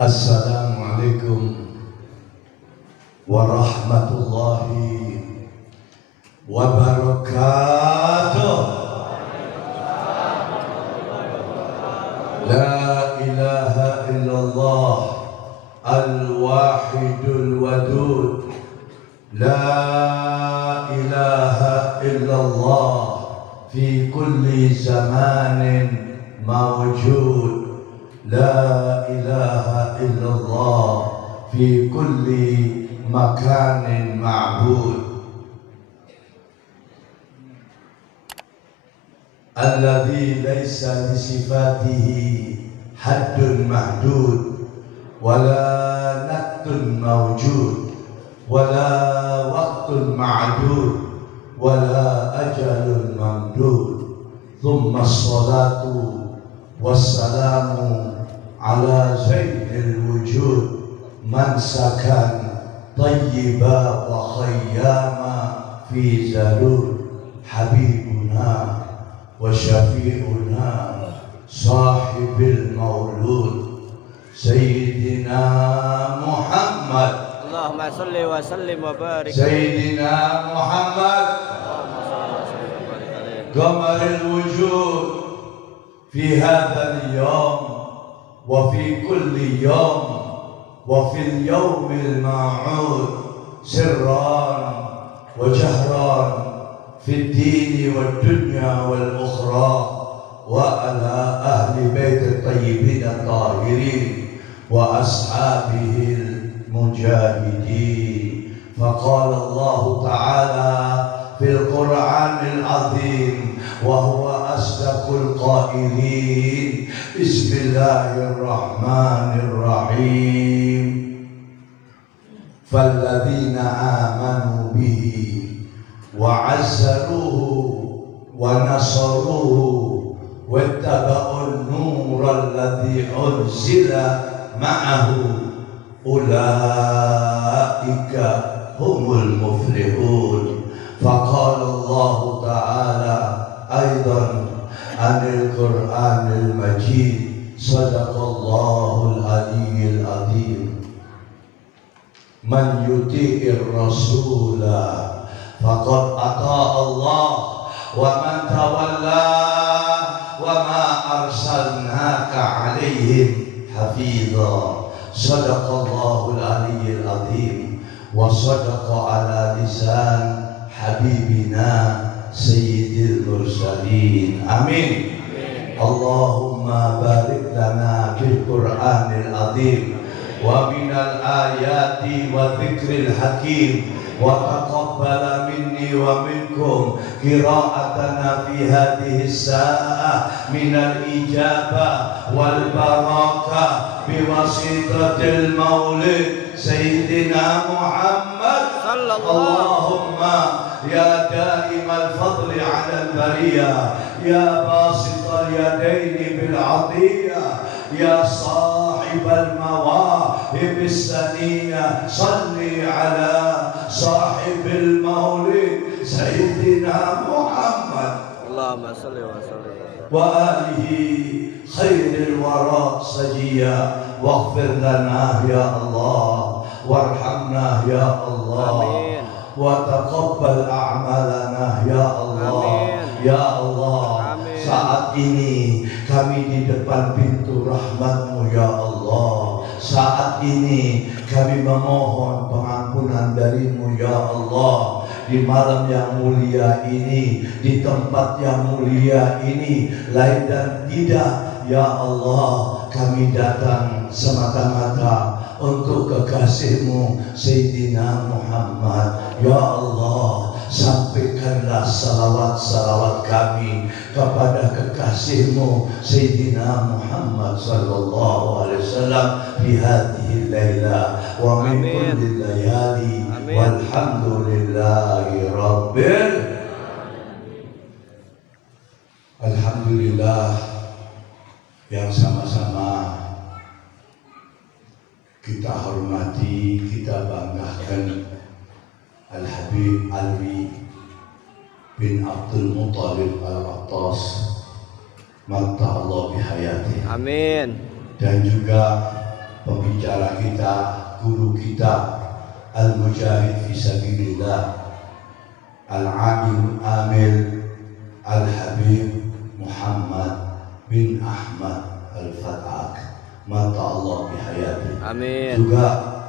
Assalamualaikum warahmatullahi wabarakatuh. La ilaha illallah al-wahidul wadud. La ilaha illallah fi kulli zamanin mawjud. La ilaha illallah fi kulli makanin ma'bud. Alladhi laysa li sifatihi haddun mahdud wala naktun mawjud wala waqtun ma'dud wala ajalun mamdud. Thumma as-salatu wassalamu ala zainil wujud man sakan tayyiba wa khayyama fi zalul habibuna wa syafi'una sahibil maulud sayyidina Muhammad. Allahumma salli wa sallim wa barik sayyidina Muhammad qamaril wujud fi hadzal yawm wa fi kulli yawm wa fil yawmil ma'ud sirran wa jahran fid dini wad dunya wal ukhra wa ala ahli bait at-tayyibin at-tahirin wa ashabihil mujahidin. Faqala Allah ta'ala fil Qur'anil azim wa huwa asdaqul qailin. Bismillahirrahmanirrahim. Falladzina amanu bihi wa azzaruhu wa nasaruhu wattaba'un nural ladzi unzila ma'ahu ulaika humul muflihun. Faqala Allah ta'ala aidan anil Qur'anil Majid, sadaqallahul aliyyil azim. Man yuti'ir rasula faqad ata'a Allah wa man tawalla wa ma arsalnaka alaihim hafiza. Sadaqallahul aliyyil azim wa sadaqa ala lisan habibina sayyidil mursalin. Amin. Allahumma barik lana bil Qur'anil azim wa minal ayati wa dzikril hakim wa taqabbala minni wa minkum qira'atana fi hadhihi as-sa'ah minal ijabah wal barakah biwasitatil maulid sayyidina Muhammad sallallahu. Allahumma ya daimal fadli 'alal bariyah ya basital yadaini bil 'atiyah ya sahibal mawahibis saniyah salli ala sahibil maulid sayyidina Muhammad. Allahumma salli wa sallim wa alihi khairil wara sajiyya waghfir lana ya Allah warhamna ya Allah. Amin. Wa taqabbal a'malana ya Allah. Amin. Ya Allah. Amin. Saat ini kami di depan pintu rahmat-Mu ya Allah. Saat ini kami memohon pengampunan dari-Mu ya Allah. Di malam yang mulia ini, di tempat yang mulia ini, lain dan tidak ya Allah, kami datang semata-mata untuk kekasih-Mu Sayyidina Muhammad. Ya Allah, sampaikanlah salawat-salawat kami kepada kekasih-Mu Sayyidina Muhammad sallallahu alaihi wasallam fi hadhihi laila wa min kulli layali walhamdulillahi rabbil. Alhamdulillah yang sama-sama kita hormati, kita banggakan Al-Habib Alwi bin Abdul Muttalib Al-Attas, matta Allah bihayati. Amin. Dan juga pembicara kita, guru kita, al-mujahid fi sabilillah, al-amil al-habib Muhammad bin Ahmad al-Fatah, mata Allah bihayati. Amin. Juga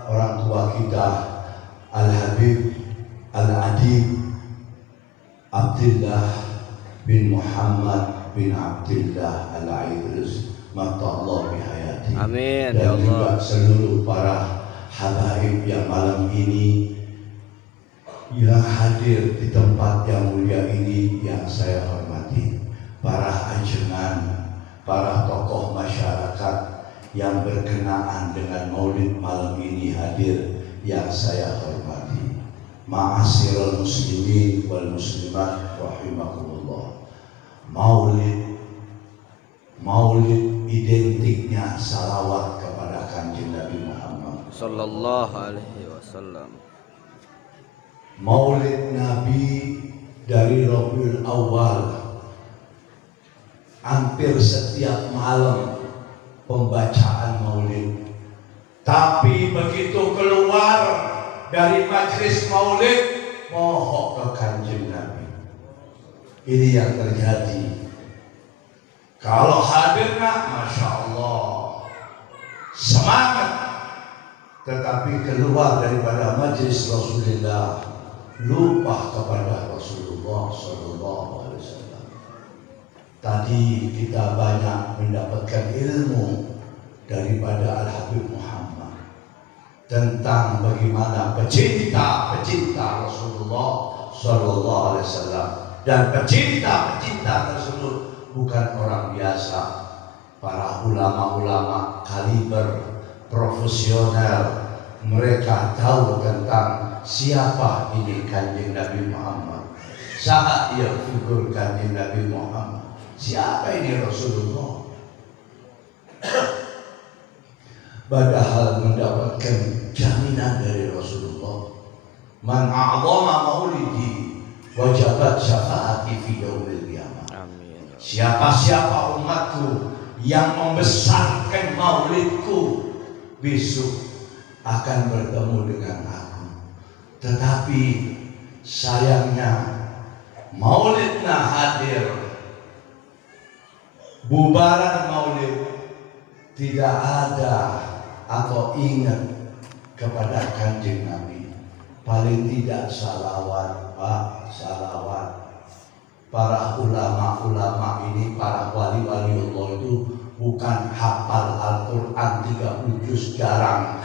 orang tua kita, al-habib al-adib Abdullah bin Muhammad bin Abdullah al-Idris, mata Allah bihayati. Amin. Dan Ya juga Allah. seluruh para habaib yang malam ini yang hadir di tempat yang mulia ini yang saya hormati, para ajengan, para tokoh masyarakat yang berkenaan dengan maulid malam ini hadir yang saya hormati. Ma'asyiral muslimin wal muslimat rahimakumullah. Maulid identiknya salawat kepada Kanjeng Nabi Muhammad Sallallahu alaihi wasallam. Maulid Nabi dari Rabiul Awal, hampir setiap malam pembacaan maulid. Tapi begitu keluar dari majelis maulid, mohon ke Kanjeng Nabi. Ini yang terjadi. Kalau hadir nak, masya Allah, semangat. Tetapi keluar daripada majelis Rasulullah, lupa kepada Rasulullah Sallallahu Alaihi Wasallam. Tadi kita banyak mendapatkan ilmu daripada Al-Habib Muhammad tentang bagaimana pecinta Rasulullah Sallallahu Alaihi Wasallam, dan pecinta tersebut bukan orang biasa, para ulama-ulama kaliber profesional. Mereka tahu tentang siapa ini Kanjeng Nabi Muhammad, saat ia figur Kanjeng Nabi Muhammad, siapa ini Rasulullah. Padahal mendapatkan jaminan dari Rasulullah, man a'zama maulidi wajabat syafaati fi yaumil qiyamah. Amin. Siapa umatku yang membesarkan maulidku, besok akan bertemu dengan aku. Tetapi sayangnya maulidnya hadir, bubaran maulid tidak ada atau ingat kepada Kanjeng Nabi. Paling tidak salawat, Pak, salawat. Para ulama-ulama ini, para wali-wali Allah itu bukan hafal Al-Quran 30 juz, jarang.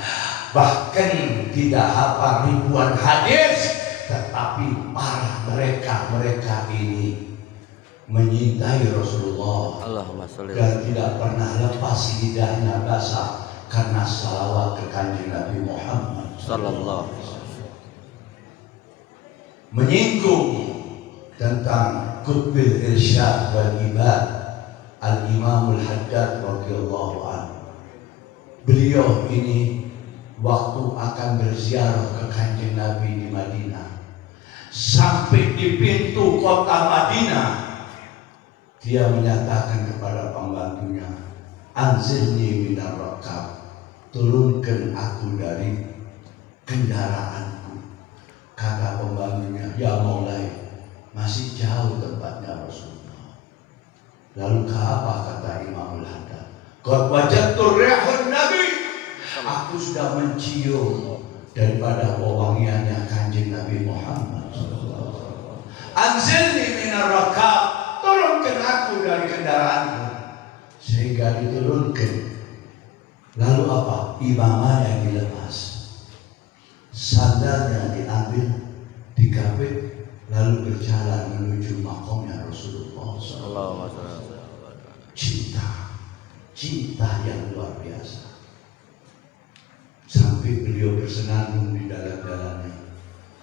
Bahkan tidak hafal ribuan hadis. Tetapi para mereka ini menyintai Rasulullah, Allahumma sholli dan tidak pernah lepas lidahnya basah karena salawat ke Kanjeng Nabi Muhammad sallallahu alaihi wasallam. Menyinggung tentang Qutbil Irsyad wal Ibad Al-Imamul Haddad radhiyallahu anhu. Beliau ini waktu akan berziarah ke Kanjeng Nabi di Madinah, sampai di pintu kota Madinah, dia menyatakan kepada pembantunya, anzilni minar rakab, turunkan aku dari kendaraanku. Kata pembantunya, ya Maulai, masih jauh tempatnya Rasulullah. Lalu ke apa kata Imamul Haddad? Qad wajadtu rihun Nabi, aku sudah mencium daripada wewangiannya Kanjeng Nabi Muhammad. Anzilni minar rakab, turunkan aku dari kendaraanku. Sehingga diturunkan. Lalu apa? Imamahnya dilepas, sandalnya diambil, digapit, lalu berjalan menuju makomnya Rasulullah SAW. Cinta yang luar biasa, sampai beliau bersenandung di dalam-dalamnya.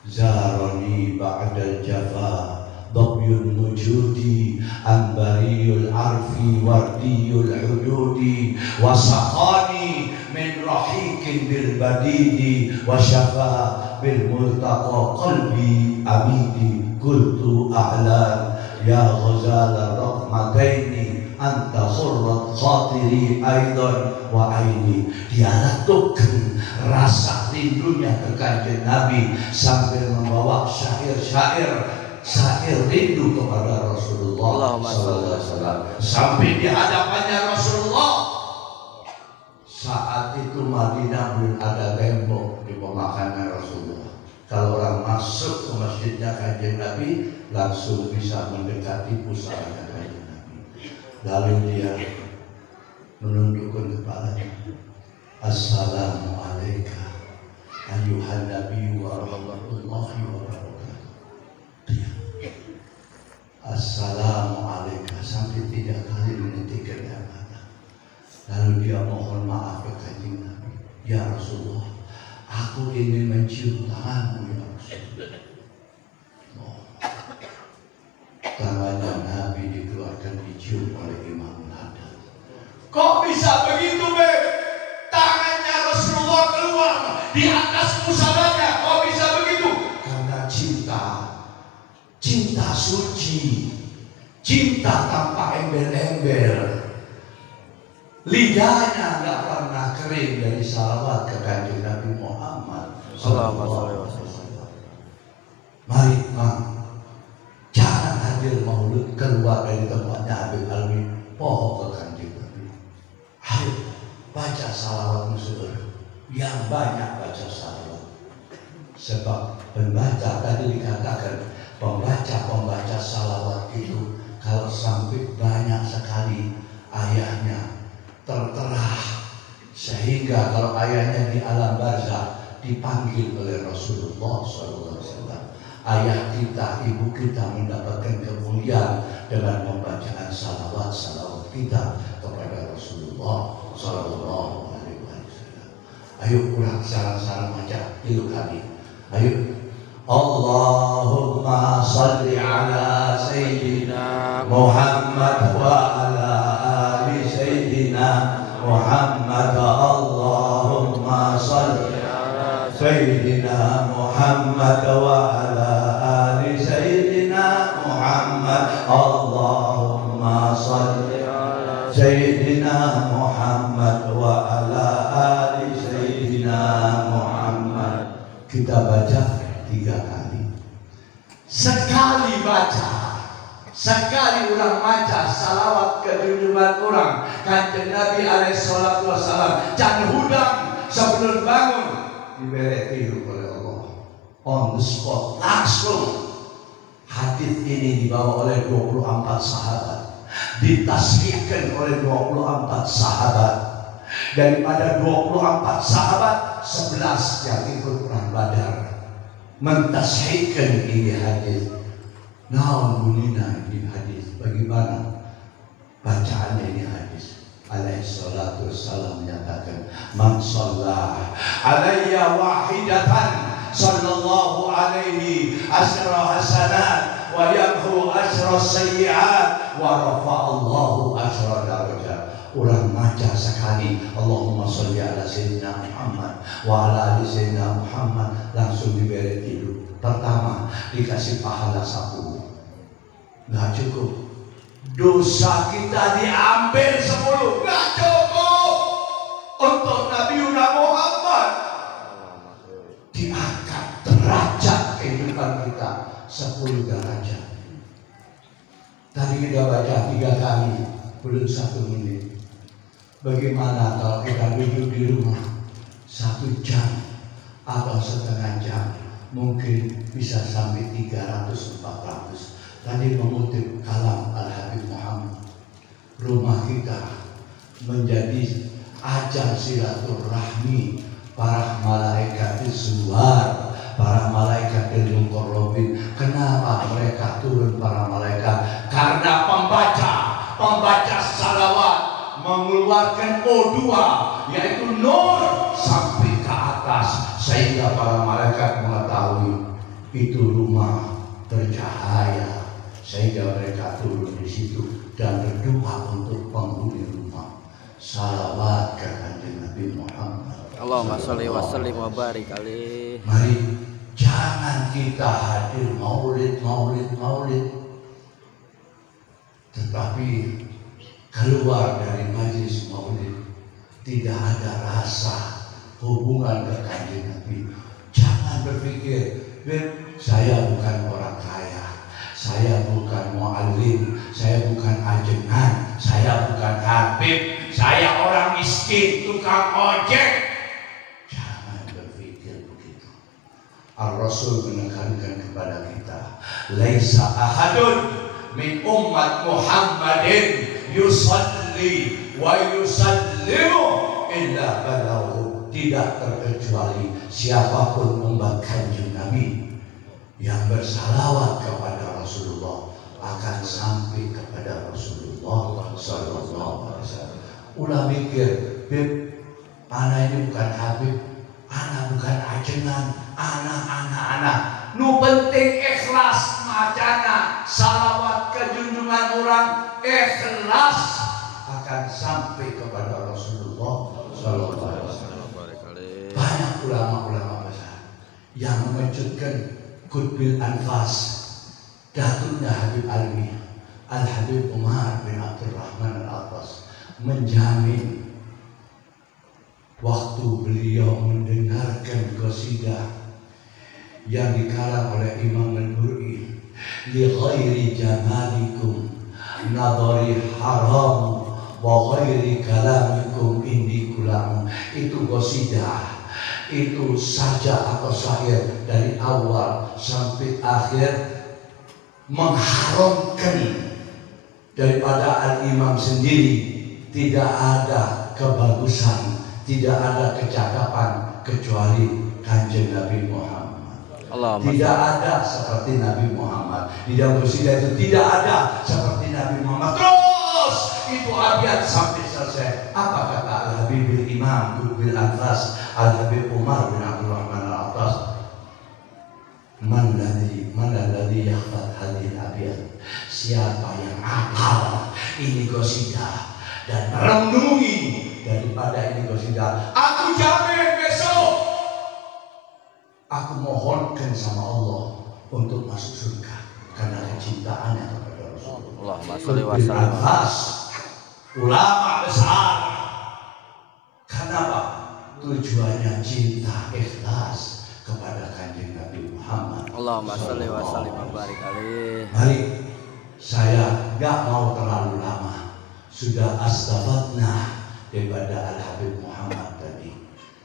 Zarani ba'dal jafa Dabyul wujudi Anbariyul arfi Wardiyul hududi Wasaqani min rahikin bil badidi Wasyafa bil multaqa qalbi amidi Kultu a'lan ya ghazal rahmataini anta khurrat khatiri aidan wa aini. Dia letukan rasa rindunya ke kanjeng Nabi sambil membawa syair-syair rindu kepada Rasulullah SAW. Sampai di hadapannya Rasulullah. Saat itu Madinah belum ada tembok di pemakaman Rasulullah. Kalau orang masuk ke masjidnya kanjeng Nabi langsung bisa mendekati pusaranya kanjeng Nabi. Lalu dia menundukkan kepalanya. Assalamualaikum ayuhan Nabi wa rahmatullahi wa barakatuh. Assalamualaikum sampai 3 kali menitikkan air mata. Lalu dia mohon maaf ke kanjeng Nabi. Ya Rasulullah, aku ingin mencium tanganmu ya Rasulullah. Oh. Tangannya Nabi dikeluarkan dicium oleh Imam Haddad. Kok bisa begitu, Beb? Tangannya Rasulullah keluar di atas pusadanya. Kok bisa begitu? Karena cinta suci, cinta tanpa embel-embel. Lidahnya nggak pernah kering dari salawat ke kanjeng Nabi Muhammad sallallahu alaihi wasallam. Mari, jangan hadir maulud keluar dari tempatnya Habib Alwi, pohon ke kanjeng Nabi. Ayo baca salawat musuh, yang banyak baca salawat. Sebab pembaca tadi dikatakan pembaca salawat itu kalau sampai banyak sekali ayahnya tertera, sehingga kalau ayahnya di alam barzah dipanggil oleh Rasulullah SAW, ayah kita, ibu kita mendapatkan kemuliaan dengan pembacaan salawat kita kepada Rasulullah SAW. Ayo ulang sarang-sarang baca itu kali. Ayo. Allahumma salli ala Sayyidina Muhammad wa ala ali Sayyidina Muhammad. Allahumma salli ala Sayyidina Muhammad wa ala ali Sayyidina Muhammad. Allahumma salli ala Sayyidina Muhammad wa ala ali Sayyidina Muhammad. Kita baca 3 kali. Sekali baca, sekali orang baca salawat kejujuran orang kanjeng Nabi alaihi salatu wassalam, jangan hudang sebelum bangun diberi tidur oleh Allah on the spot, langsung. Hadis ini dibawa oleh 24 sahabat, ditasbihkan oleh 24 sahabat. Daripada 24 sahabat, 11 yang ikut perang Badar mentasbihkan ini hadis. Naon bunina ini hadis? Bagaimana bacaannya ini hadis? Alaihi salatu wassalam menyatakan, man shalla alayya wahidatan sallallahu alaihi asyra hasanat wa yamhu asyra sayyi'at wa rafa'allahu asyra darajat. Orang baca sekali Allahumma sholli ala Sayyidina Muhammad wa ala ali Sayyidina Muhammad, langsung diberi tidur. Pertama dikasih pahala 10. Nggak cukup, dosa kita diambil 10. Nggak cukup. Untuk Nabi Muhammad diangkat derajat kehidupan kita 10 derajat. Tadi kita baca 3 kali, belum 1 menit. Bagaimana kalau kita duduk di rumah 1 jam atau setengah jam, mungkin bisa sampai 300-400. Tadi mengutip kalam Al-Habib Muhammad, rumah kita menjadi ajang silaturahmi para malaikat suar, para malaikat al-muqarrabin. Kenapa mereka turun para malaikat? Karena pembaca salawat mengeluarkan O2, yaitu nur sampai ke atas, sehingga para malaikat mengetahui itu rumah bercahaya, sehingga mereka turun di situ dan berdoa untuk penghuni rumah. Salawat ke kanjeng Nabi Muhammad. Allahumma sholli wa sallim wa barik alaihi. Mari jangan kita hadir maulid, tetapi keluar dari majelis maulid tidak ada rasa hubungan ke kanjeng Nabi. Jangan berpikir, saya bukan orang kaya, saya bukan muallim, saya bukan ajengan, saya bukan habib, saya orang miskin, tukang ojek. Jangan berpikir begitu. Al-Rasul menekankan kepada kita, laisa ahadun min ummat Muhammadin yusalli wa yusallimu illa balahu. Tidak terkecuali siapapun umat kanjeng Nabi yang bersalawat kepada Rasulullah akan sampai kepada Rasulullah sallallahu alaihi wasallam. Ulah mikir, Beb, anak ini bukan habib, anak bukan ajengan, anak. Nu penting ikhlas macana salawat ke junjungan orang, ikhlas akan sampai kepada Rasulullah sallallahu alaihi wasallam. Banyak ulama-ulama besar yang mengejutkan Qutbil Anfas, Datuknya Habib Alwi, Al-Habib Umar bin Abdurrahman Al-Attas menjamin waktu beliau mendengarkan qasidah yang dikarang oleh Imam Al-Bur'i, li ghairi jamalikum nadhari haram wa ghairi kalamikum indi kulam. Itu qasidah, itu saja atau syair dari awal sampai akhir mengharamkan daripada Al-Imam sendiri. Tidak ada kebagusan, tidak ada kecakapan kecuali kanjeng Nabi Muhammad. Tidak ada seperti Nabi Muhammad. Di dalam qasidah itu tidak ada seperti Nabi Muhammad. Terus itu abjad sampai selesai. Apa kata Al-Habib Imam Qutbil Anfas, Al-Habib Umar bin Abdurrahman Al-Attas? Man ladzi yahfad hadhil abyad. Siapa yang hafal ini qasidah dan merenungi daripada ini qasidah, aku jamin besok aku mohonkan sama Allah untuk masuk surga karena kecintaannya kepada Rasulullah. Allahumma ulama besar. Kenapa? Tujuannya cinta ikhlas kepada kanjeng Nabi Muhammad. Allahumma sholli wa sallim wa barik alaihi. Mari, saya gak mau terlalu lama. Sudah astaghfirna daripada Al-Habib Muhammad tadi.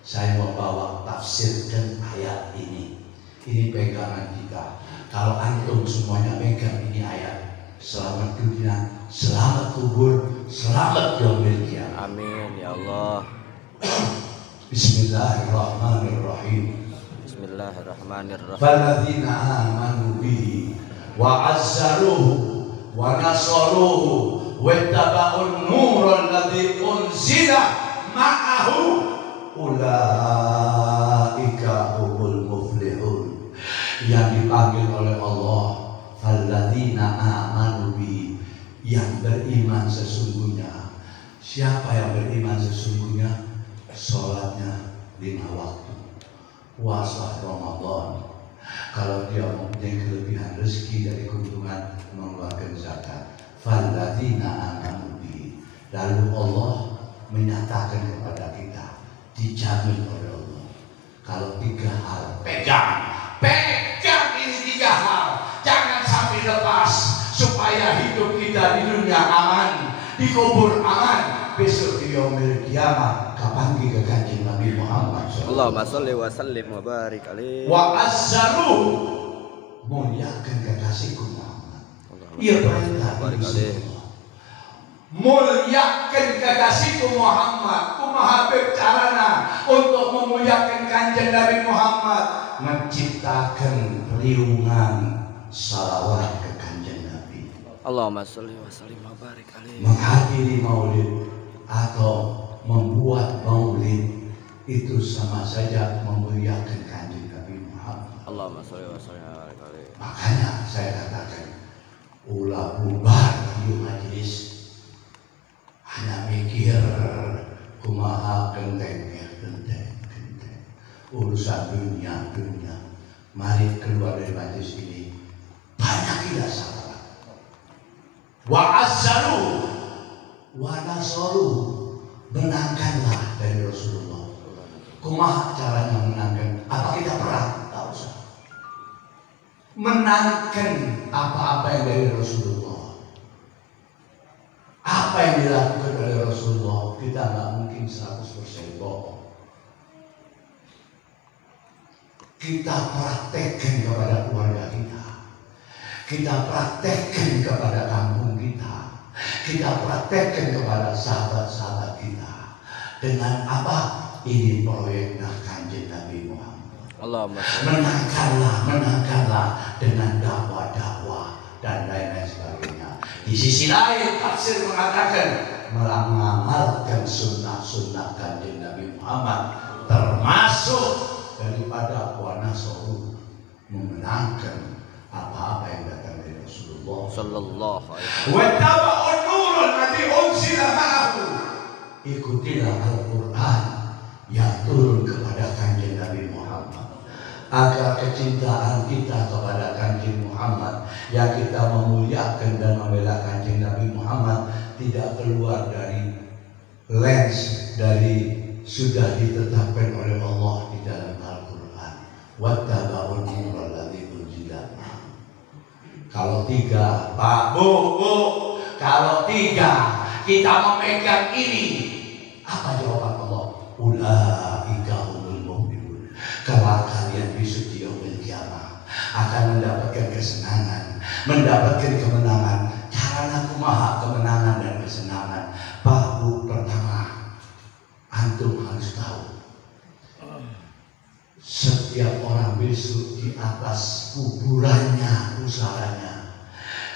Saya membawa tafsirkan ayat ini. Ini pegangan kita. Kalau antum semuanya pegang ini ayat, selamat dunia, selamat kubur, selamat yaumil qiyamah. Amin ya Allah. Bismillahirrahmanirrahim. Bismillahirrahmanirrahim. Falladzina amanu bihi wa azzaruhu wa nasaruhu wattaba'un nural ladzi unzila ma'ahu ulaika humul muflihun. Yang dipanggil oleh Allah falladzina amanu bi, yang beriman sesungguhnya. Siapa yang beriman sesungguhnya? Sholatnya 5 waktu, puasa Ramadan. Kalau dia mempunyai kelebihan rezeki dari keuntungan mengeluarkan zakat, falladzina amanu bi. Lalu Allah menyatakan kepada kita, dijamin oleh Allah. Kalau 3 hal pegang ini 3 hal, jangan sampai lepas, supaya hidup kita di dunia aman, di kubur aman, besok di yaumil qiyamah kapangi ke kanjeng Nabi Muhammad. Allahumma sholli wa sallim wa barik alaihi. Wa azzaruhu, muliakan kekasihku Muhammad. Ia perintah Rasulullah. Muliakan kekasihku Muhammad. Kumaha Habib carana untuk memuliakan kanjeng Nabi Muhammad, menciptakan riungan salawat ke kanjeng Nabi. Allahumma sholli wa sallim wa barik alaihi. Menghadiri maulid atau membuat maulid itu sama saja memuliakan kanjeng Nabi Muhammad. Allahumma sholli wa sallim wa barik alaihi. Makanya saya katakan, ulah bubar di majelis hanya mikir kumaha genteng. Urusan dunia. Mari keluar dari majelis ini, banyak tidak salah. Wa azzaru wa nasaru, menangkanlah dari Rasulullah. Kumaha caranya menangkan? Apa kita perang? Tak usah. Menangkan apa-apa yang dari Rasulullah. Apa yang dilakukan oleh Rasulullah, kita nggak mungkin 100% bohong. Kita praktekkan kepada keluarga kita. Kita praktekkan kepada kampung kita. Kita praktekkan kepada sahabat-sahabat kita. Dengan apa? Ini proyeknya Kanjeng Nabi Muhammad. Menangkanlah dengan dakwah-dakwah dan lain-lain sebagainya. Di sisi lain tafsir mengatakan mengamalkan sunnah-sunnah Kanjeng Nabi Muhammad, termasuk daripada wa nasaru, memenangkan apa-apa yang datang dari Rasulullah sallallahu alaihi wasallam. Wa taba'un nurul ladzi unzila ma'ahu, ikutilah Al-Quran yang turun kepada Kanjeng Nabi Muhammad, agar kecintaan kita kepada Kanjeng Muhammad, yang kita memuliakan dan membela Kanjeng Nabi Muhammad, tidak keluar dari lens dari sudah ditetapkan oleh Allah di dalam Al-Quran. Wattaba'un nurul ladzi unzila ma'ahu. Kalau tiga, Pak, Bu, kalau tiga kita memegang ini, apa jawaban Allah? Ulaika humul mu'minun. Kalau kalian besok di yaumil qiyamah akan mendapatkan kesenangan, mendapatkan kemenangan. Karena kumaha kemenangan dan kesenangan? Pak, Bu, pertama, antum harus tahu, setiap orang besok di atas kuburannya, usahanya,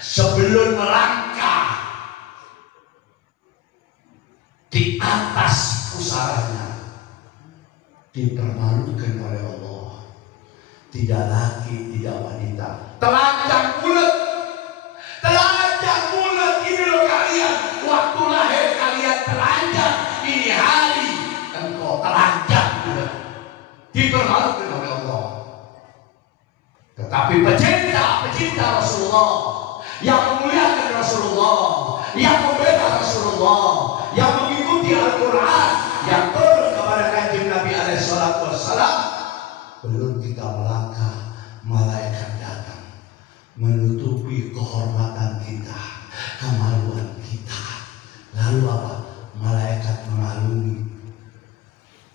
sebelum melangkah di atas usahanya, dipermalukan oleh Allah. Tidak laki, tidak wanita. Telanjang bulat ini loh kalian. Waktu lahir kalian telanjang, ini hari engkau telanjang bulat. Dipermalukan oleh Allah. Tetapi pecinta Rasulullah, yang memuliakan Rasulullah, yang membela Rasulullah, yang mengikuti Al-Quran, yang turun kepada Kanjeng Nabi alaihissalam, belum kita melangkah, malaikat datang menutupi kehormatan kita, kemaluan kita. Lalu apa? Malaikat mengalungi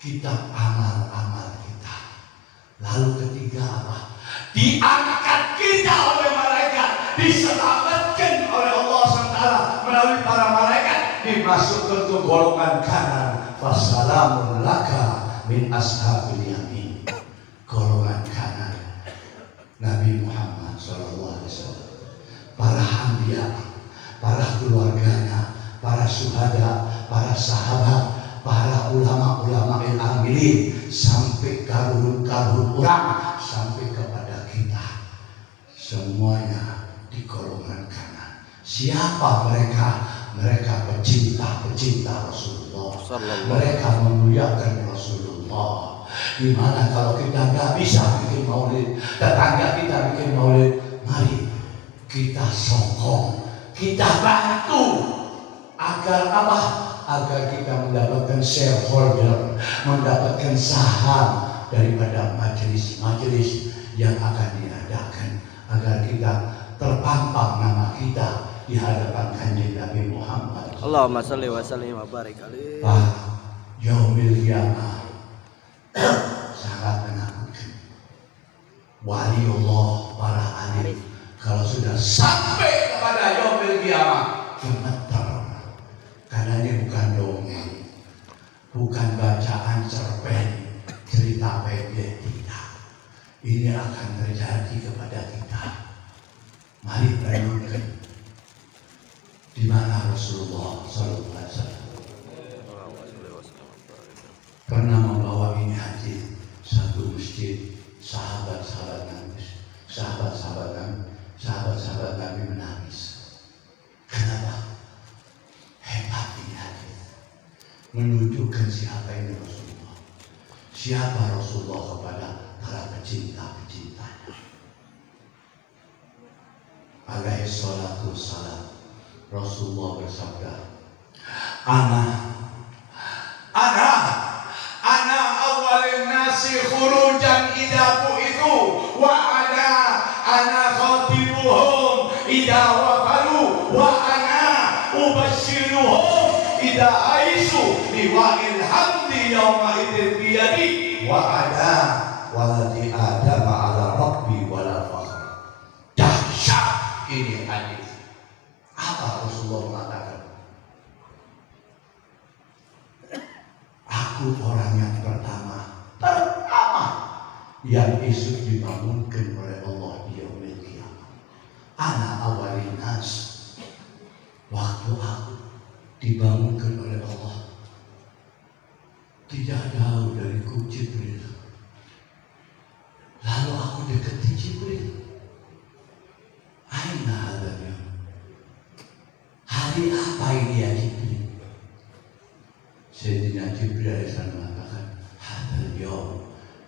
kitab amal-amal kita. Lalu ketiga apa? Diangkat kita oleh malaikat, diselamatkan oleh Allah SWT melalui para malaikat, dimasukkan ke golongan kanan. Wassalamun laka min ashabil yamin. Golongan kanan Nabi Muhammad SAW, para anbiya, para keluarganya, para syuhada, para sahabat, para ulama-ulama al-amilin, sampai karun-karun orang, sampai kepada kita, semuanya di golongan kanan. Siapa mereka? Mereka pecinta Rasulullah. Mereka memuliakan Rasulullah. Gimana kalau kita nggak bisa bikin maulid, tetangga kita bikin maulid, mari kita sokong, kita bantu agar apa? Agar kita mendapatkan shareholder, mendapatkan saham daripada majelis-majelis yang akan diadakan, agar kita terpampang nama kita di hadapan Kanjeng Nabi Muhammad. Allahumma sholli wa sallim wa barik alaihi. Pak, yaumil qiyamah sangat menakutkan. Waliullah, para alim, kalau sudah sampai kepada yaumil qiyamah, gemetar. Karena ini bukan dongeng, bukan bacaan cerpen, cerita pendek, tidak. Ini akan terjadi kepada kita. Mari renungkan di mana Rasulullah SAW pernah membawa ini hadis satu masjid, sahabat-sahabat Nabi menangis. Kenapa? Hebat ini hadis, menunjukkan siapa ini Rasulullah, siapa Rasulullah kepada para pecinta-pecintanya. Alaihi salatu wassalam. Rasulullah bersabda, Ana awalin nasi khurujan idza bu'itsu wa ana khatibuhum idza wafalu wa ana ubashiruhum idza aisu liwa'il hamdi yawma idzin biyadi wa ana waladi adam ala rabbi wala fakhr. Dahsyat ini hadis. Apa Rasulullah mengatakan? Aku orang yang pertama yang esok dibangunkan oleh Allah di yaumil qiyamah. Ana awalin nas. Waktu aku dibangunkan oleh Allah, tidak jauh dari Jibril. Lalu aku dekati Jibril. Aina hadanya? Hari apa ini ya Jibril? Sayyidina Jibril AS mengatakan, hadal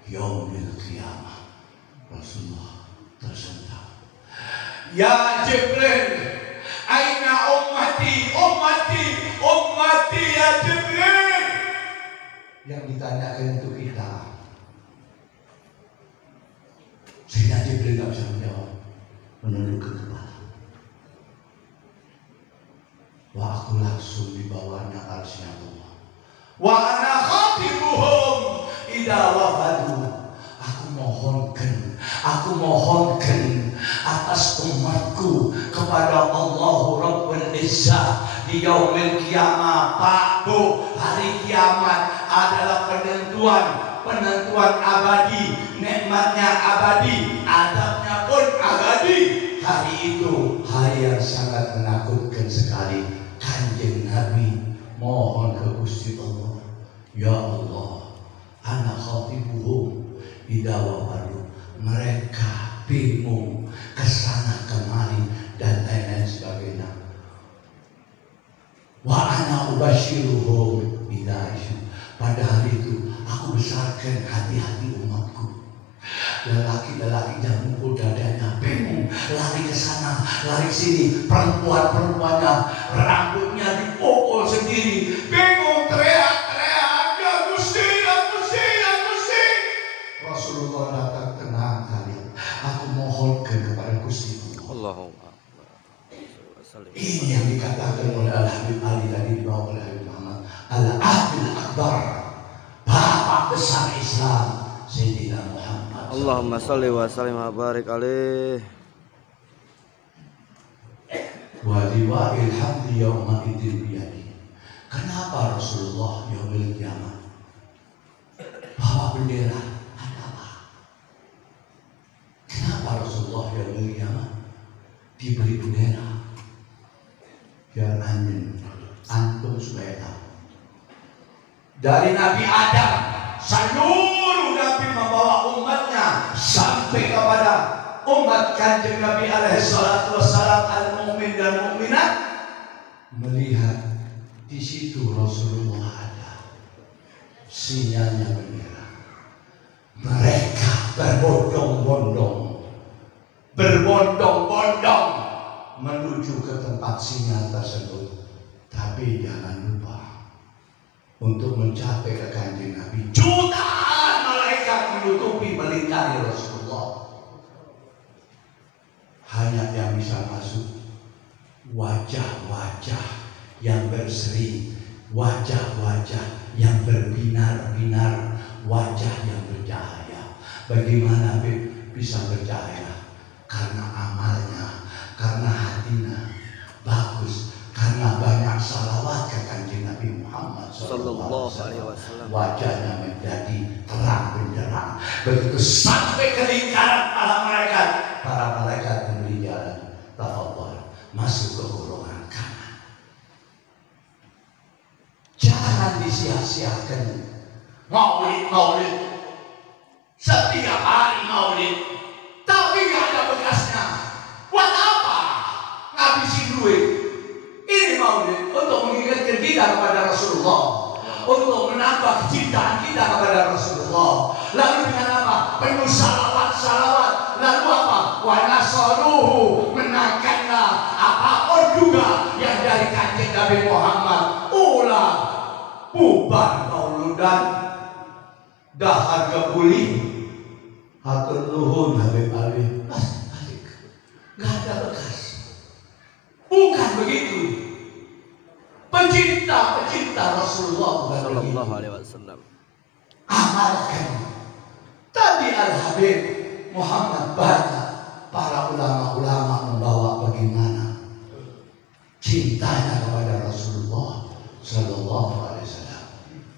yaumil qiyamah. Rasulullah tersentak. Ya Jibril, aina ummati ya Jibril. Yang ditanyakan itu kita. Sayyidina Jibril tidak bisa menjawab, menundukkan kepala. Wah, aku langsung dibawanya arsy Allah. Wa ana khatibuhum idza wafadu. Aku mohonkan atas umatku kepada Allah Rabbul Izzah di yaumil qiyamah. Pak Bu, hari kiamat adalah penentuan abadi, nikmatnya abadi, adabnya pun abadi. Hari itu hari yang sangat menakutkan sekali. Kanjeng Nabi mohon ke Gusti Allah, ya Allah, ana khatibuhum idza wafadu. Mereka bingung kesana kemari dan lain-lain sebagainya. Wa ana ubashiruhum idza isyu. Pada hari itu aku besarkan hati-hati umatku. Lelaki-lelaki yang mukul dadanya bingung, lari ke sana, lari sini. Perempuan-perempuannya rambutnya dipukul sendiri, bingung, teriak-teriak, ya Gusti, ya Gusti, ya Gusti. Rasulullah datang, tenang kalian, aku mohonkan kepada Gusti Allahumma. Ini yang dikatakan oleh Al-Habib Ali tadi, dibawa oleh Habib Muhammad Al-Abdul Akbar, bapak besar Islam, Sayyidina Muhammad. Allahumma salli wa sallim wa barik alaih. Wa liwa'il hamdi yawma idzin biyadi. Kenapa Rasulullah yaumil qiyamah bawa bendera? Ada apa? Kenapa Rasulullah yaumil qiyamah diberi bendera? Biar antum supaya tahu. Dari Nabi Adam, seluruh Nabi membawa umatnya sampai kepada umat Kanjeng Nabi alaihi salatu wassalam, al-mu'min dan mu'minat, melihat di situ Rasulullah ada, sinyalnya bendera. Mereka berbondong-bondong menuju ke tempat sinyal tersebut. Tapi jangan lupa, untuk mencapai ke Kanjeng Nabi, jutaan malaikat menutupi melingkari Rasulullah. Hanya yang bisa masuk wajah-wajah yang berseri, wajah-wajah yang berbinar-binar, wajah yang bercahaya. Bagaimana bisa bercahaya? Karena amalnya, karena hatinya bagus, karena banyak salawat ke Kanjeng Nabi Muhammad sallallahu alaihi wasallam. Wajahnya menjadi terang benderang. Begitu sampai ke lingkaran para malaikat memberi jalan, tafadhol, masuk ke golongan kanan. Jangan disia-siakan maulid. Setiap hari maulid, tapi nggak ada bekasnya. Buat apa ngabisin duit? Ini maulid untuk mengingatkan kita kepada Rasulullah, untuk menambah kecintaan kita perintah Rasulullah bukan Sallallahu begitu. alaihi wasallam. Amalkan. Tadi Al-Habib Muhammad banyak para ulama-ulama membawa bagaimana cintanya kepada Rasulullah Sallallahu Alaihi Wasallam.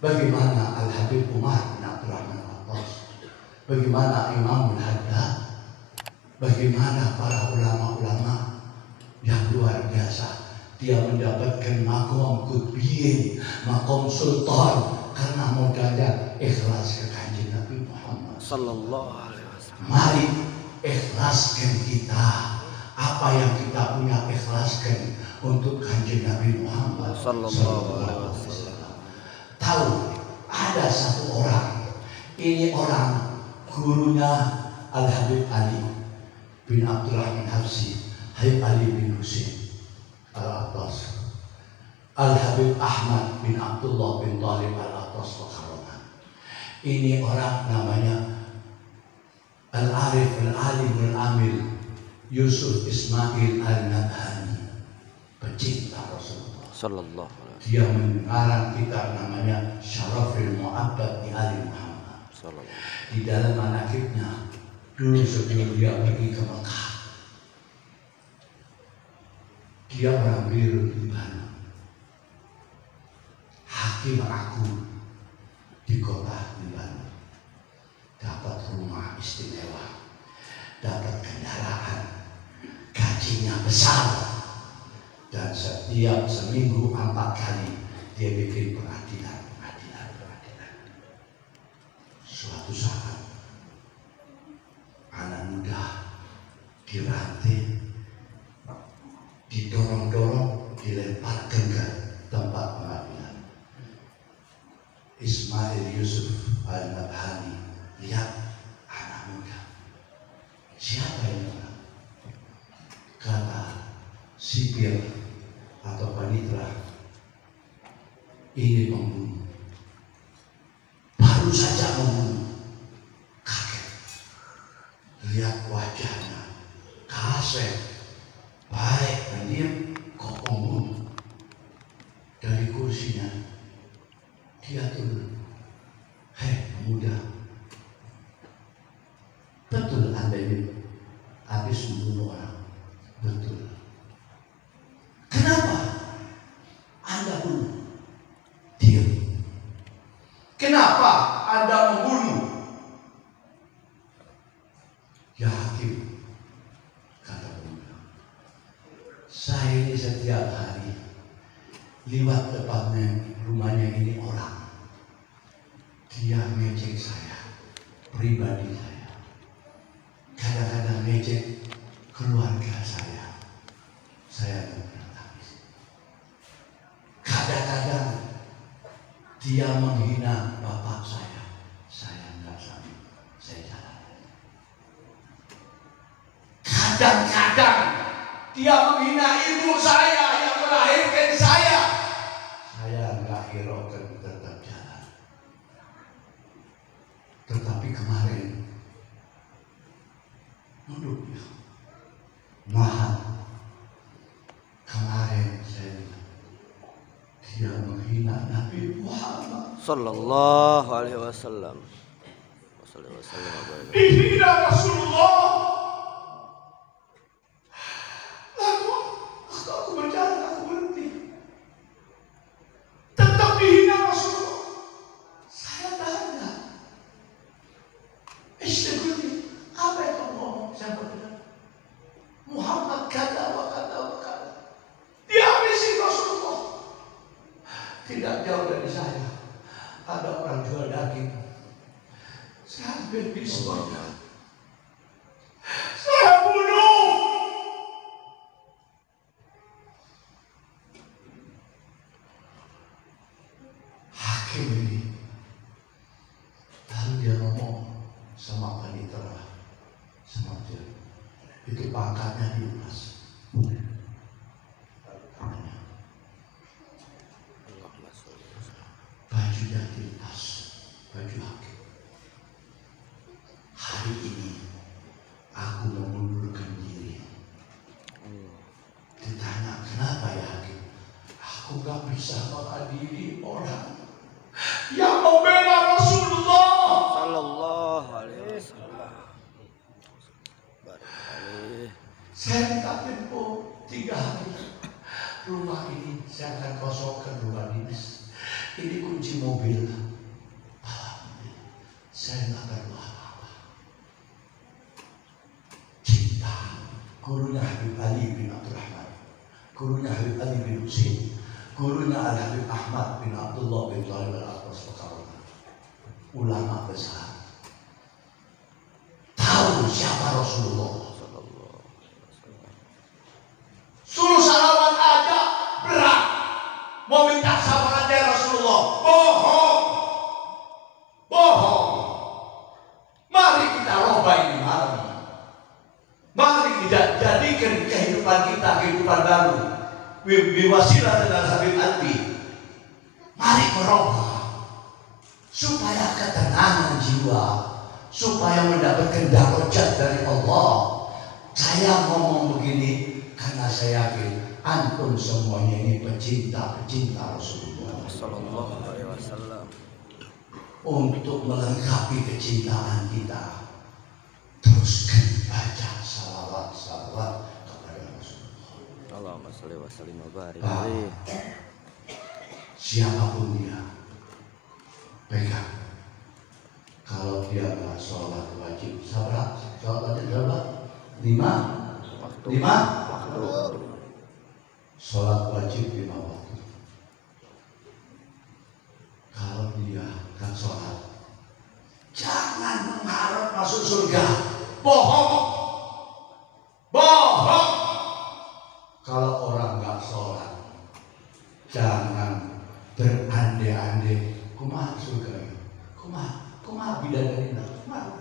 Bagaimana Al-Habib Umar bin Abdurrahman Al-Abbas, bagaimana Imam Al-Haddad, bagaimana para ulama-ulama yang luar biasa. Dia mendapatkan makom kutbiyin, makom sultan karena modalnya ikhlas ke kanjeng Nabi Muhammad Sallallahu alaihi wasallam. Mari ikhlaskan kita apa yang kita punya, ikhlaskan untuk kanjeng Nabi Muhammad Sallallahu alaihi wasallam. Tahu ada satu orang, ini orang gurunya Al-Habib Ali bin Abdurrahman Habsyi, Habib Ali bin Husain Al-Abbas, Al-Habib Ahmad bin Abdullah bin Talib Al-Abbas Al-Kharoman. Ini orang namanya Al-Arif Al-Alim Al-Amil Yusuf Ismail Al-Nabhani, pecinta Rasulullah. Sallallahu alaihi wasallam. Dia mengarang kitab namanya Syarafil Mu'abbad di Ali Muhammad. Sallallahu. Di dalam manakibnya dulu sebelum dia pergi ke Mekah, dia orang Beirut, Lebanon, hakim agung di kota Lebanon, dapat rumah istimewa, dapat kendaraan, gajinya besar, dan setiap seminggu 4 kali dia bikin pengadilan. Suatu saat anak muda dirantai, didorong-dorong, dilemparkan ke tempat pengadilan. Ismail Yusuf Al-Nabhani lihat anak muda, siapa ini? Kata sipir atau panitera, ini pembunuh, baru saja membunuh. Kaget lihat wajahnya, kasep, baik dan diam, kok pembunuh. Dari kursinya dia turun. Hei pemuda, betul Anda ini habis membunuh orang? Betul. Kenapa Anda bunuh? Diam. Kenapa Anda membunuh? Ya hakim, kata pemuda, saya ini setiap hari lewat depannya rumahnya ini orang, dia ngejek saya, pribadi saya, kadang-kadang ngejek keluarga saya nggak pernah tangis. Kadang-kadang dia menghina bapak saya nggak sanggup, saya jalan. Kadang-kadang dia menghina ibu saya yang melahirkan saya nggak hiraukan, tetap jalan. Tetapi kemarin duduk ya, mahal. Kemarin saya lihat dia menghina Nabi Muhammad Sallallahu alaihi wasallam. Sallallahu alaihi wasallam. dihina Rasulullah. Lalu aku berjalan, aku berhenti, tetap dihina Rasulullah. Saya tanya, istighfar, apa yang kamu ngomong? Saya berkata, Muhammad kata wa kata wa kata. Dihabisi Rasulullah. Tidak jauh dari saya ada orang jual daging. Saya ambil pistolnya, saya bunuh. Hakim ini, lalu dia ngomong sama panitera, sama dia, itu pangkatnya dilepas. Tangannya, bajunya dilepas, baju hakim. Hari ini aku mengundurkan diri. Ditanya kenapa ya hakim? Aku gak bisa menghadiri orang yang membela Rasulullah Sallallahu alaihi wasallam. Saya minta tempo 3 hari. Rumah ini saya akan kosongkan rumah dinas. Ini kunci mobil. Saya nggak perlu apa-apa. Cinta. Gurunya Habib Ali bin Abdurrahman, gurunya Habib Ali bin Husain, gurunya Al-Habib Ahmad bin Abdullah bin Talib al-Abbas Pekalongan. Ulama besar. Tahu siapa Rasulullah. Suruh salawat aja berat. Mau minta syafaat dari Rasulullah. Bohong. Bohong. Mari kita robah ini malam. Mari kita jadikan kehidupan kita kehidupan baru. Biwasilah dengan Habib Ali. Mari merubah supaya ketenangan jiwa, supaya mendapatkan darajat dari Allah. Saya ngomong begini karena saya yakin antum semuanya ini pecinta Rasulullah Sallallahu alaihi wasallam. Untuk melengkapi kecintaan kita, teruskan baca salawat kepada Rasulullah. Allahumma sholli wa sallim wa barik Pak, alaihi. siapapun dia, pegang. Kalau dia nggak sholat wajib, sholat wajib berapa? 5. Sholat wajib 5 waktu. Kalau dia nggak sholat, jangan mengharap masuk surga. Bohong. Kalau orang nggak sholat, jangan berandai-andai. Kumaha surga? Kumaha bidadari? Nggak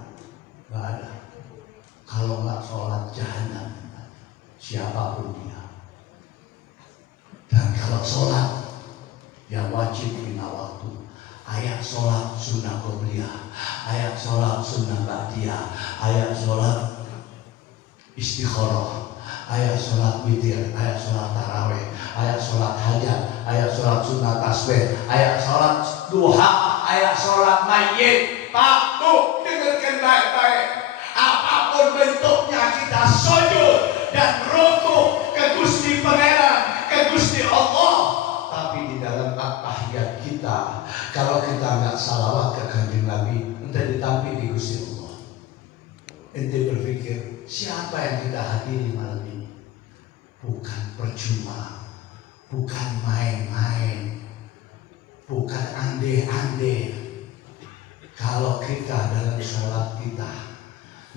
ada. Kalau nggak sholat jahanam, siapapun dia. Dan kalau sholat, ya wajib 5 waktu. Ayat sholat sunnah qobliyah, ayat sholat sunnah ba'diyah, ayat sholat istikharah, ayat sholat witir, ayat sholat tarawih, ayat sholat hajat, ayat sholat sunnah tasbih, ayat sholat duha, ayat sholat mayyit. Pak, tuh dengarkan baik-baik. Apapun bentuknya kita sujud dan rukuk ke Gusti Pangeran, ke Gusti Allah. Tapi di dalam at-tahiyat kita, kalau kita nggak salawat ke Kanjeng Nabi, entah ditampil di Gusti Allah. Ente berpikir siapa yang kita hadiri malam ini? Bukan percuma, bukan main-main, bukan andai-andai. Kalau kita dalam salat kita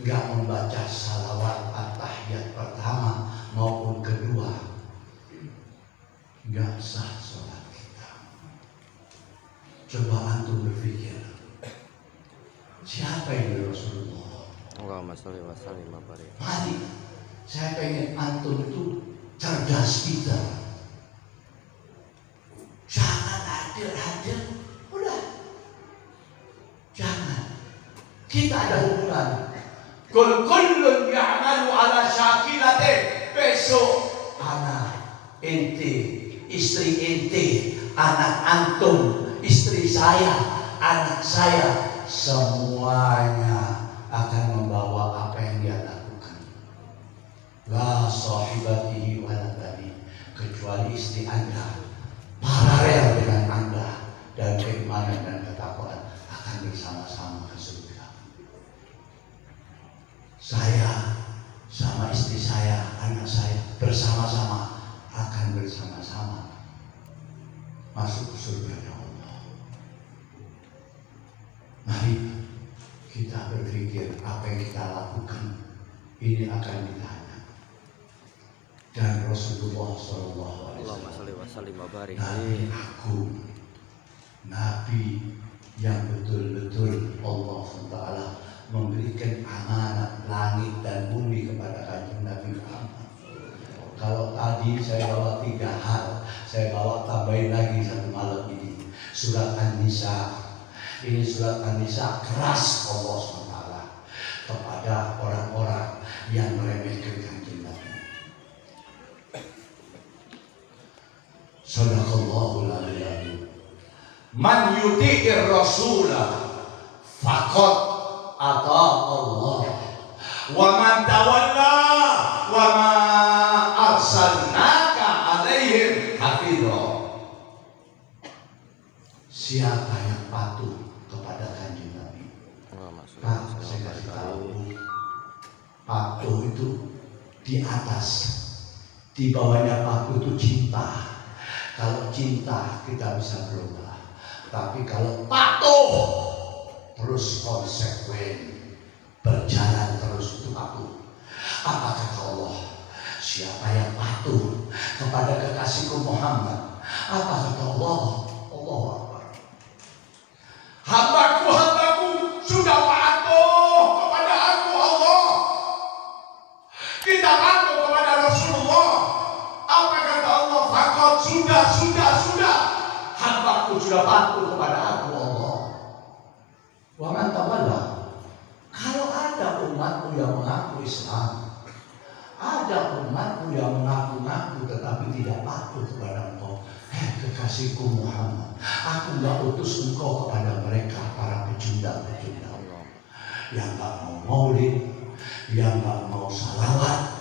nggak membaca salawat at-tahiyat pertama maupun kedua, nggak sah salat kita. Coba antum berpikir, siapa yang Rasulullah? Allahumma sholli wa sallim wa barik. Mari, saya pengen antum itu cerdas kita. Jangan hadir, udah. Jangan. Kita ada hubungan. Kullun ya'malu ala syakilate. Besok anak ente, istri ente, anak antum, istri saya, anak saya, semuanya akan membawa apa yang dia lakukan. La sahibatihi waladani, kecuali istri Anda paralel dengan Anda, dan keimanan dan ketakwaan akan bersama-sama ke surga. Saya sama istri saya, anak saya bersama-sama akan bersama-sama masuk ke surga ya Allah. Mari kita berpikir apa yang kita lakukan ini akan ditanya. Dan Rasulullah SAW, Allahumma sholli wa sallim wa barik Nabi alaihi. aku, Nabi yang betul-betul Allah SWT memberikan amanat langit dan bumi kepada Kanjeng Nabi Muhammad. Kalau tadi saya bawa 3 hal, saya bawa tambahin lagi 1 malam ini. Surat An-Nisa. Ini surat An-Nisa keras Allah SWT kepada orang-orang yang meremehkan Kanjeng Nabi. Sadaqallahul Man yuti'ir rasulah faqad ata Allah. Wa man tawalla wa ma arsalnaka alaihim hafidha. Siapa yang patuh kepada Kanjeng Nabi? Nah, saya kasih tahu, patuh itu di atas, di bawahnya patuh itu cinta. Kalau cinta kita bisa berubah, tapi kalau patuh terus konsekuen, berjalan terus itu patuh. Apa kata Allah? Siapa yang patuh kepada kekasihku Muhammad? Apa kata Allah? Allah Akbar. Hambaku sudah patuh kepada aku Allah. Kita patuh kepada Rasulullah. Apa kata Allah? Faqad sudah. Hambaku sudah patuh kepada aku Allah. Wa man tawalla. Kalau ada umatku yang mengaku Islam, ada umatku yang mengaku-ngaku tetapi tidak patuh kepada engkau, kekasihku Muhammad, aku enggak utus engkau kepada mereka para pecundang-pecundang yang enggak mau maulid, yang enggak mau salawat.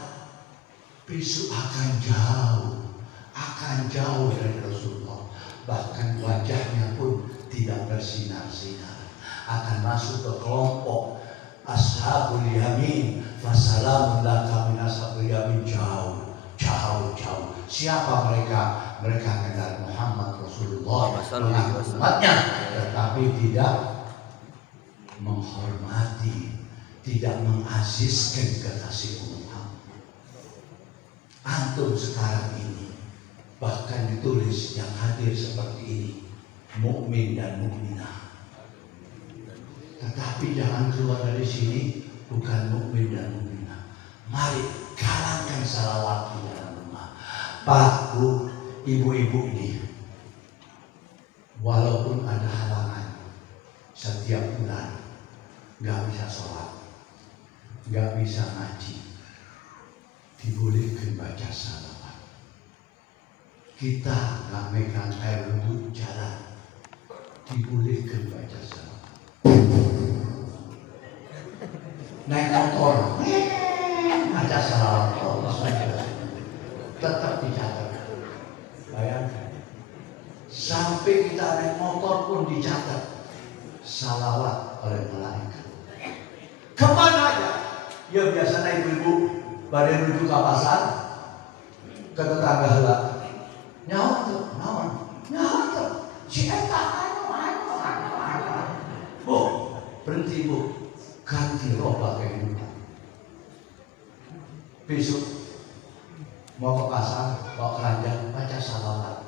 Besok akan jauh dari Rasulullah. Bahkan wajahnya pun tidak bersinar-sinar. Akan masuk ke kelompok Ashabul Yamin. Wassalamun laka min ashabul yamin. Jauh. Siapa mereka? Mereka kenal Muhammad Rasulullah, mengaku umatnya, tetapi tidak menghormati, tidak mengazizkan kekasih Muhammad. Antum sekarang ini bahkan ditulis yang hadir seperti ini, mukmin dan mukminah. Tetapi jangan keluar dari sini bukan mukmin dan mukminah. Mari galakkan salawat di dalam rumah. Pak, Bu, ibu-ibu ini, walaupun ada halangan setiap bulan, nggak bisa sholat, nggak bisa ngaji, dibolehkan baca salawat. Kita nggak megang air wudhu jalan, dibolehkan baca salawat. Naik motor, baca salawat, tetap dicatat. Bayangkan, sampai kita naik motor pun dicatat salawat oleh malaikat. Kemana aja? Ya biasa naik ibu pada menuju ke pasar, ke tetangga lah. Nyawa tuh. Si Eta Bu, berhenti Bu, ganti roh pakai ibu. Besok mau ke pasar, bawa keranjang, baca salawat.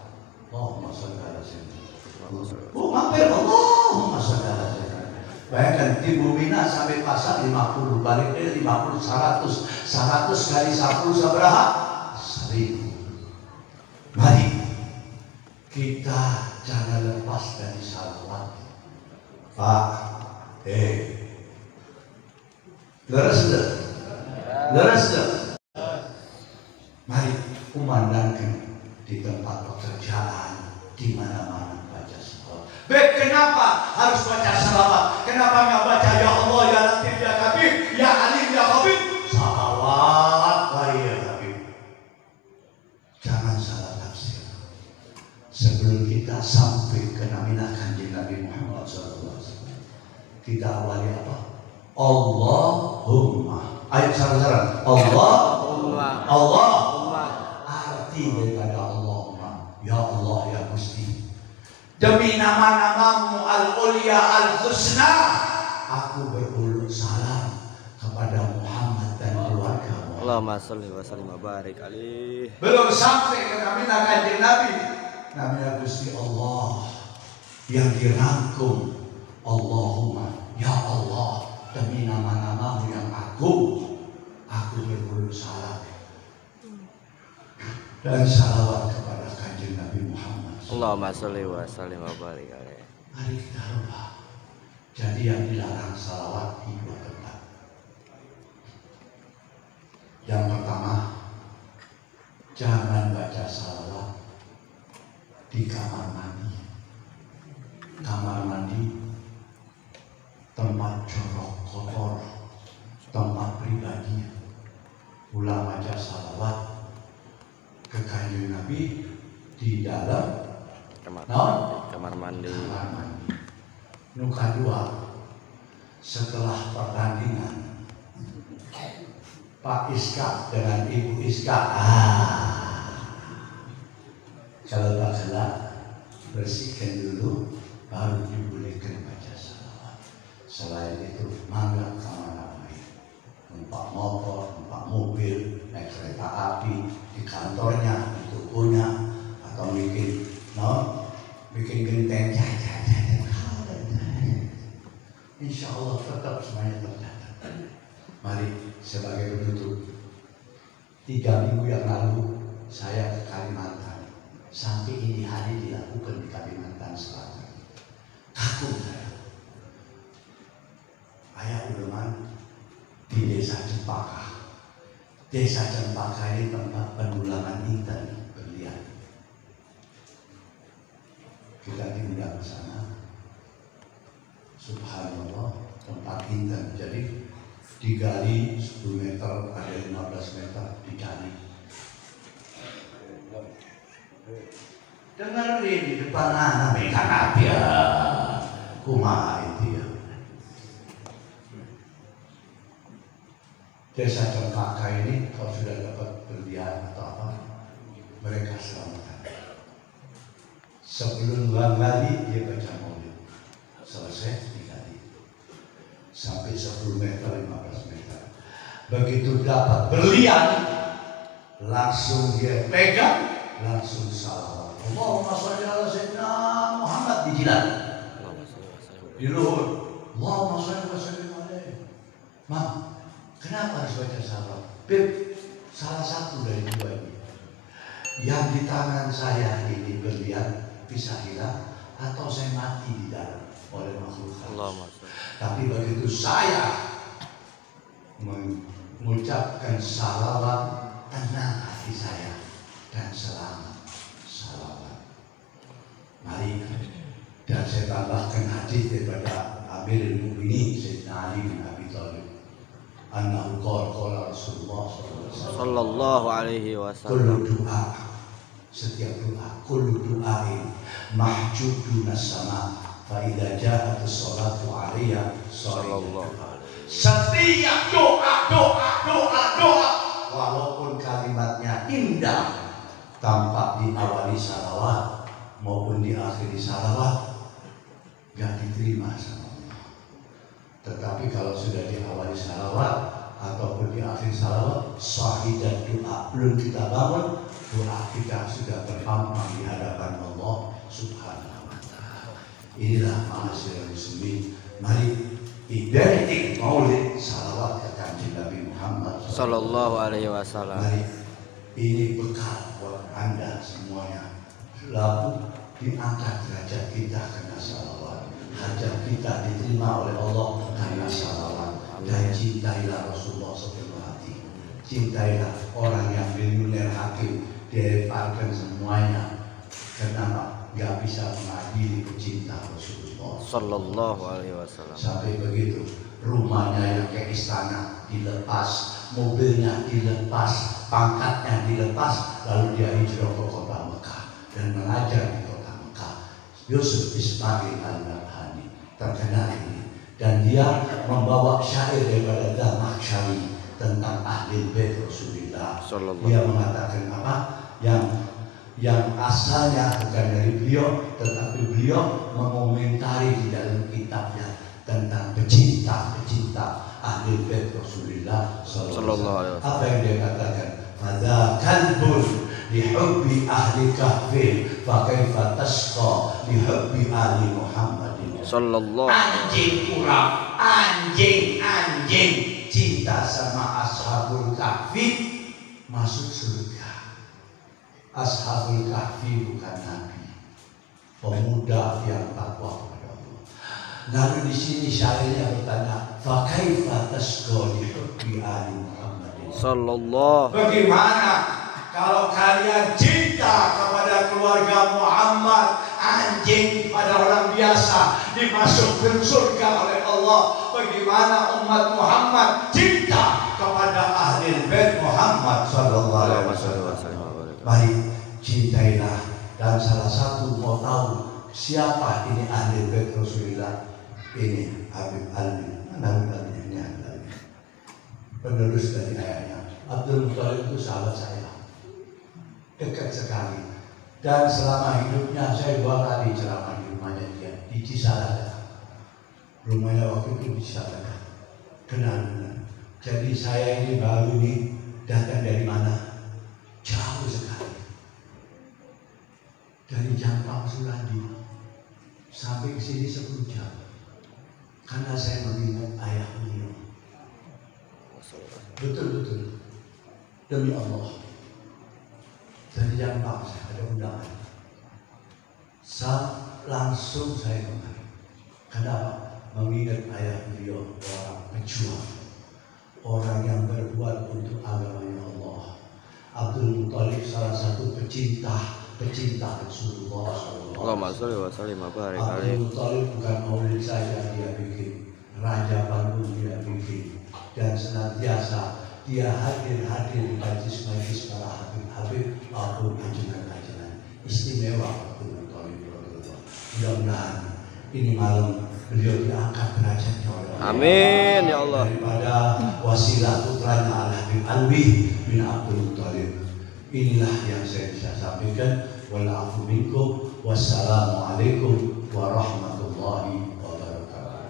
Allahumma sholli ala sayyidina. Oh, mampir Allahumma sholli ala sayyidina. Bayangkan di Bumina sampai pasar 50, balik 50, 100 kali 10 seberapa? 1000. Mari kita jangan lepas dari salawat. Pak, leres deh. Mari kumandangkan di tempat pekerjaan, di mana-mana baca salawat. Kenapa harus baca salawat? Kenapa nggak baca ya Allah, ya Latif, ya Kabir, ya Alim, ya Khabir? Salawat, ya Habib. Jangan salah tafsir. Sebelum kita sampai ke naminah Kanjeng Nabi Muhammad SAW, kita awali apa? Allahumma. Ayo saran-saran. Allahumma. Arti daripada Allahumma, ya Allah, ya Gusti, demi nama-namamu al-ulya al-husna, aku beruluk salam kepada Muhammad dan keluarga. Allahumma sholli wa sallim wa barik alaihi. Belum sampai ke naminah Kanjeng Nabi, namanya Gusti Allah yang dirangkum. Allahumma, ya Allah, demi nama-namamu yang agung, aku beruluk salam dan salawat kepada Kanjeng Nabi Muhammad. Allahumma sholli wa sallim wa barik alaihi. Mari kita rubah. Jadi yang dilarang salawat di dua tempat. Yang pertama, jangan baca salawat di kamar mandi. kamar mandi, tempat jorok kotor, tempat pribadi, ulang baca salawat ke kanjeng Nabi di dalam kamar mandi. Nu kadua, setelah pertandingan Pak Iska dengan Ibu Iska, kalau tak salah bersihkan dulu baru dibolehkan baca salawat. Selain itu mangga kemana-mana, numpak motor, numpak mobil, naik kereta api, di kantornya, di tokonya, atau bikin genteng, insya Allah tetap semuanya tercatat. Mari sebagai penutup, 3 minggu yang lalu saya ke Kalimantan. Sampai ini hari dilakukan di Kalimantan Selatan. Kagum saya. Ayah Uleman di Desa Cempaka. Desa Cempaka ini tempat pendulangan inten berlian. Kita diundang ke sana. Subhanallah, tempat inten. Jadi digali 10 meter, ada 15 meter digali. Dengar di depan anak mereka nabi ya, kumaha itu ya. Desa Cempaka ini kalau sudah dapat berlian atau apa, mereka selamatkan. Sebelum gali dia baca maulid, selesai digali sampai 10 meter, 15 meter. Begitu dapat berlian, langsung dia pegang, langsung salawat. Allahumma sholli ala sayyidina Muhammad di jilat, di luhur. Allahumma sholli wa sallim alaihi. Mam, kenapa harus baca salawat? Beb, salah satu dari dua ini. Yang di tangan saya ini berlian bisa hilang atau saya mati di dalam oleh makhluk halus. Tapi begitu saya mengucapkan salawat, tenang hati saya dan selamat salawat. Mari, dan saya tambahkan hadis daripada Amirul Mukminin Sayyidina Ali bin Abi Thalib. Annahu qala Rasulullah sallallahu alaihi wasallam, kullu doa, setiap doa, kullu doain mahjubun as-sama fa idza ja'at as-salatu 'alayya sallallahu. Setiap doa walaupun kalimatnya indah, tampak diawali salawat maupun diakhiri salawat, gak diterima sama Allah. Tetapi kalau sudah diawali salawat ataupun diakhiri salawat, sahih dan doa belum kita bangun, doa kita sudah terpampang di hadapan Allah Subhanahu wa ta'ala. Inilah ma'asyiral muslimin, mari identik maulid salawat ke kanjeng Nabi Muhammad sallallahu alaihi wasallam. Mari, ini bekal buat Anda semuanya. Lalu diangkat derajat kita karena salawat, hajat kita diterima oleh Allah karena salawat. Dan cintailah Rasulullah sepenuh hati. Cintailah orang yang miliuner hakim, dilemparkan semuanya. Kenapa? Gak bisa mengadili pecinta Rasulullah sallallahu alaihi wasallam. Sampai begitu, rumahnya yang ke istana dilepas, mobilnya dilepas, pangkatnya dilepas, lalu dia hijrah ke kota Mekah dan mengajar di kota Mekah. Yusuf Ismail Al-Nabhani terkenal ini, dan dia membawa syair daripada Dzamakhsyari tentang ahli bait Rasulullah. Dia mengatakan apa? Yang asalnya bukan dari beliau, tetapi beliau mengomentari di dalam kitabnya tentang pecinta ahli bait Rasulullah sallallahu alaihi wasallam. Apa yang dia katakan? Fadza kalbun li hubbi ahli kahfi fa kaifa tasqa li hubbi ali Muhammadin sallallahu. Anjing kurang, anjing cinta sama ashabul kahfi masuk surga. Ashabul kahfi bukan nabi, pemuda yang takwa kepada Allah. Lalu di sini syairnya bertanya, fa kaifa tasqa li hubbi ali Muhammadin sallallahu. Bagaimana kalau kalian cinta kepada keluarga Muhammad, anjing pada orang biasa dimasukkan surga oleh Allah. Bagaimana umat Muhammad cinta kepada ahli bait Muhammad sallallahu alaihi wasallam. Baik, cintailah. Dan salah satu mau tahu siapa ini ahli bait Rasulullah? Ini Habib Ali. Mana ini Ali? Penerus dari ayahnya. Abdul Muthalib itu sahabat saya, dekat sekali. Dan selama hidupnya saya 2 kali ceramah di rumahnya dia di Cisalada. Rumahnya waktu itu di Cisalada. Kenal. Jadi saya ini baru ini datang dari mana? Jauh sekali. Dari Jampang Suladi sampai ke sini 10 jam. Karena saya mengingat ayah beliau. Betul-betul. Demi Allah. Dari Jampang saya ada undangan. Langsung saya kemari. Kenapa? Mengingat ayah beliau orang pejuang, orang yang berbuat untuk agamanya Allah. Abdul Muthalib salah satu pecinta Rasulullah SAW. Abdul Muthalib bukan maulid saja dia bikin, Raja Bandung dia bikin, dan senantiasa dia hadir di majlis para habib maupun ajudan istimewa Abdul Muthalib. Mudah-mudahan ini malam beliau diangkat derajatnya oleh Allah. Amin ya Allah. Daripada wasilah putranya Al-Habib Alwi bin Abdul Muthalib. Inilah yang saya bisa sampaikan. Wa'alaikum minkum. Wassalamualaikum warahmatullahi wabarakatuh.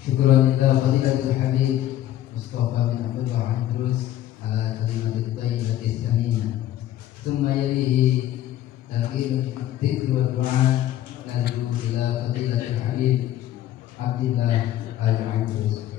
Syukran ila fadilatul Habib Mustafa bin Abdullah Idrus ala kalimatit thayyibatis thamimah. Tsumma yalihi taqim dzikr wa du'a nadu ila fadilatul Habib Abdullah al-Idrus.